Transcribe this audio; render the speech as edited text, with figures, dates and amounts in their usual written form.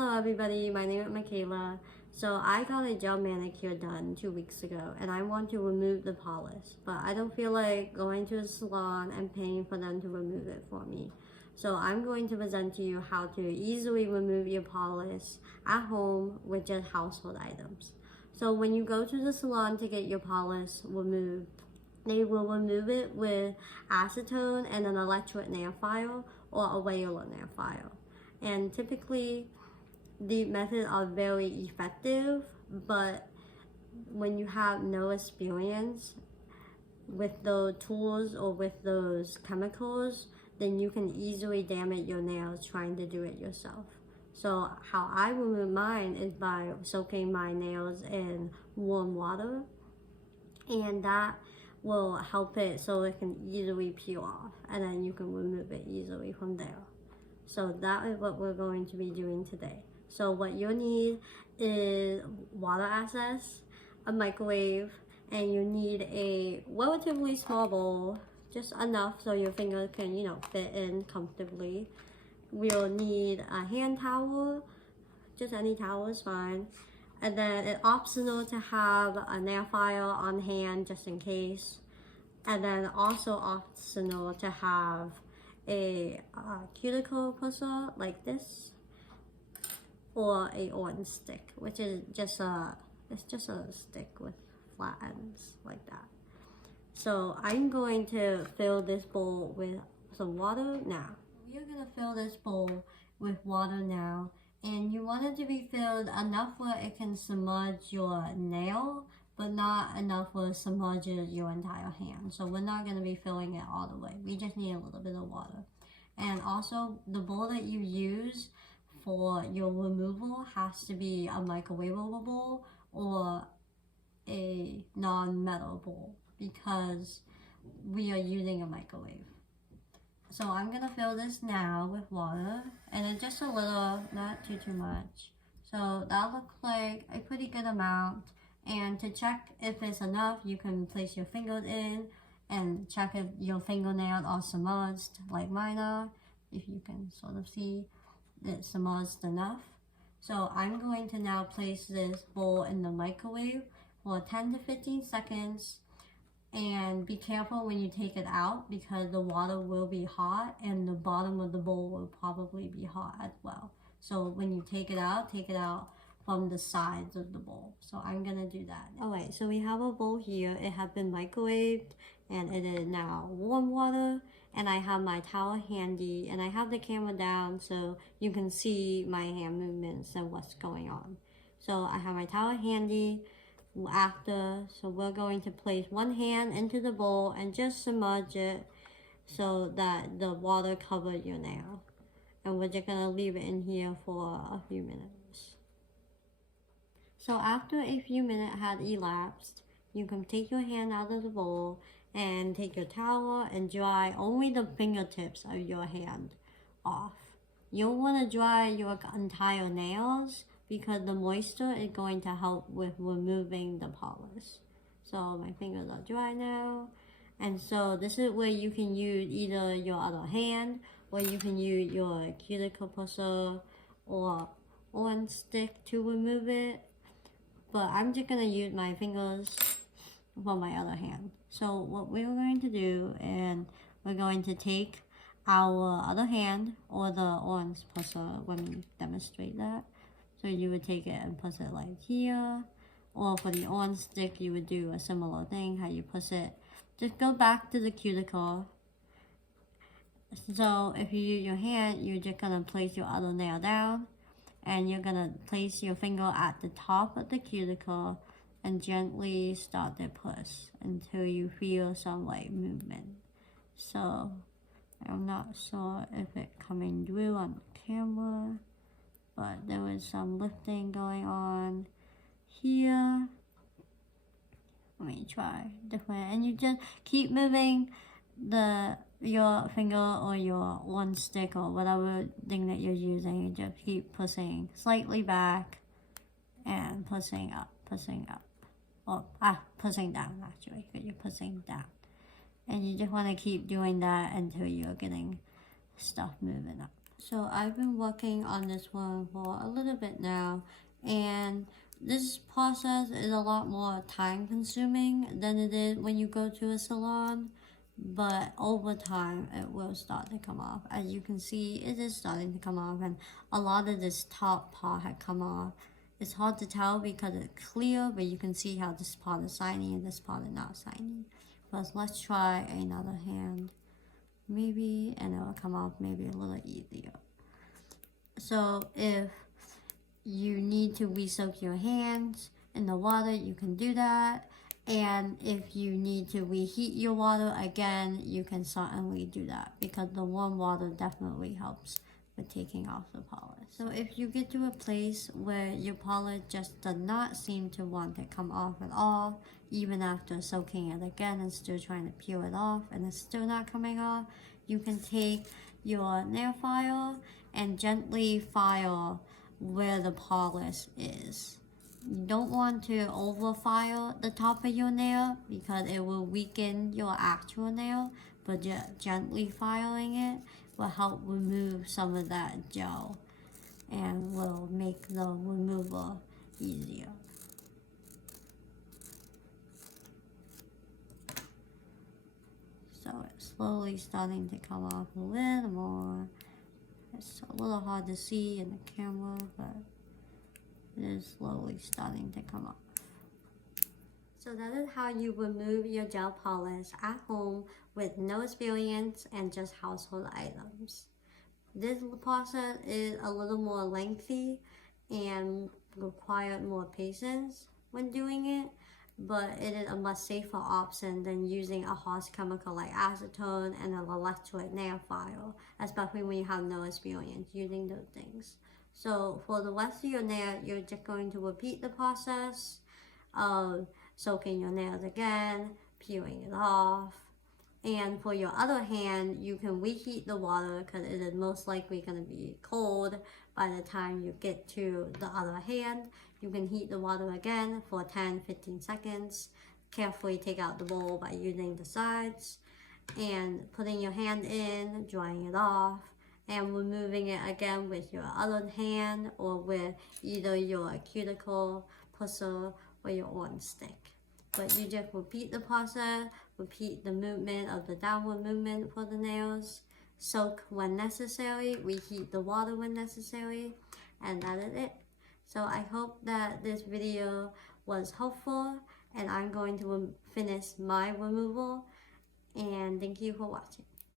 Hello everybody, my name is Mikala. So I got a gel manicure done 2 weeks ago and I want to remove the polish, but I don't feel like going to the salon and paying for them to remove it for me. So I'm going to present to you how to easily remove your polish at home with just household items. So when you go to the salon to get your polish removed, they will remove it with acetone and an electric nail file or a regular nail file. And typically the methods are very effective, but when you have no experience with those tools or with those chemicals, then you can easily damage your nails trying to do it yourself. So how I remove mine is by soaking my nails in warm water, and that will help it so it can easily peel off, and then you can remove it easily from there. So that is what we're going to be doing today. So what you'll need is water access, a microwave, and you need a relatively small bowl, just enough so your finger can, fit in comfortably. We'll need a hand towel, just any towel is fine. And then it's optional to have a nail file on hand just in case. And then also optional to have a cuticle pusher like this, or a orange stick, which is just a stick with flat ends like that. So I'm going to fill this bowl with some water now. We're gonna fill this bowl with water now, and you want it to be filled enough where it can submerge your nail, but not enough where it submerges your entire hand. So we're not gonna be filling it all the way. We just need a little bit of water. And also the bowl that you use for your removal has to be a microwavable bowl or a non-metal bowl, because we are using a microwave. So I'm gonna fill this now with water, and it's just a little, not too much. So that looks like a pretty good amount. And to check if it's enough, you can place your fingers in and check if your fingernails are submerged like mine are, if you can sort of see it's submerged enough. So I'm going to now place this bowl in the microwave for 10 to 15 seconds. And be careful when you take it out, because the water will be hot and the bottom of the bowl will probably be hot as well. So when you take it out from the sides of the bowl. So I'm gonna do that. Alright, so we have a bowl here. It has been microwaved and it is now warm water, and I have my towel handy, and I have the camera down so you can see my hand movements and what's going on. So I have my towel handy. So we're going to place one hand into the bowl and just submerge it so that the water covers your nail, and we're just gonna leave it in here for a few minutes. So after a few minutes had elapsed, you can take your hand out of the bowl and take your towel and dry only the fingertips of your hand off. You'll want to dry your entire nails, because the moisture is going to help with removing the polish. So my fingers are dry now. And so this is where you can use either your other hand, or you can use your cuticle pusher or orange stick to remove it. But I'm just gonna use my fingers for my other hand. So what we're going to do, and we're going to take our other hand, or the orange pusher, let me demonstrate that. So you would take it and push it like here, or for the orange stick you would do a similar thing, how you push it. Just go back to the cuticle. So if you use your hand, you're just gonna place your other nail down, and you're gonna place your finger at the top of the cuticle and gently start to push until you feel some like movement. So I'm not sure if it's coming through on the camera, but there was some lifting going on here. Let me try different, and you just keep moving your finger or your one stick or whatever thing that you're using. You just keep pushing slightly back and pushing up, or pushing down actually, because you're pushing down. And you just want to keep doing that until you're getting stuff moving up. So I've been working on this one for a little bit now, and this process is a lot more time consuming than it is when you go to a salon, but over time it will start to come off. As you can see, it is starting to come off, and a lot of this top part had come off. It's hard to tell because it's clear, but you can see how this part is shiny and this part is not shiny. But let's try another hand. Maybe, and it will come off maybe a little easier. So if you need to re-soak your hands in the water, you can do that. And if you need to reheat your water again, you can certainly do that, because the warm water definitely helps with taking off the polish. So if you get to a place where your polish just does not seem to want to come off at all, even after soaking it again and still trying to peel it off and it's still not coming off, you can take your nail file and gently file where the polish is. You don't want to over file the top of your nail because it will weaken your actual nail, but just gently filing it will help remove some of that gel and will make the removal easier. So it's slowly starting to come off a little more. It's a little hard to see in the camera, but it is slowly starting to come off. So that is how you remove your gel polish at home with no experience and just household items. This process is a little more lengthy and requires more patience when doing it, but it is a much safer option than using a harsh chemical like acetone and an electric nail file, especially when you have no experience using those things. So for the rest of your nail, you're just going to repeat the process of soaking your nails again, peeling it off. And for your other hand, you can reheat the water because it is most likely going to be cold by the time you get to the other hand. You can heat the water again for 10-15 seconds. Carefully take out the bowl by using the sides and putting your hand in, drying it off, and removing it again with your other hand or with either your cuticle pusher or your orange stick. But you just repeat the process, repeat the movement of the downward movement for the nails, soak when necessary, reheat the water when necessary, and that is it. So I hope that this video was helpful, and I'm going to finish my removal, and thank you for watching.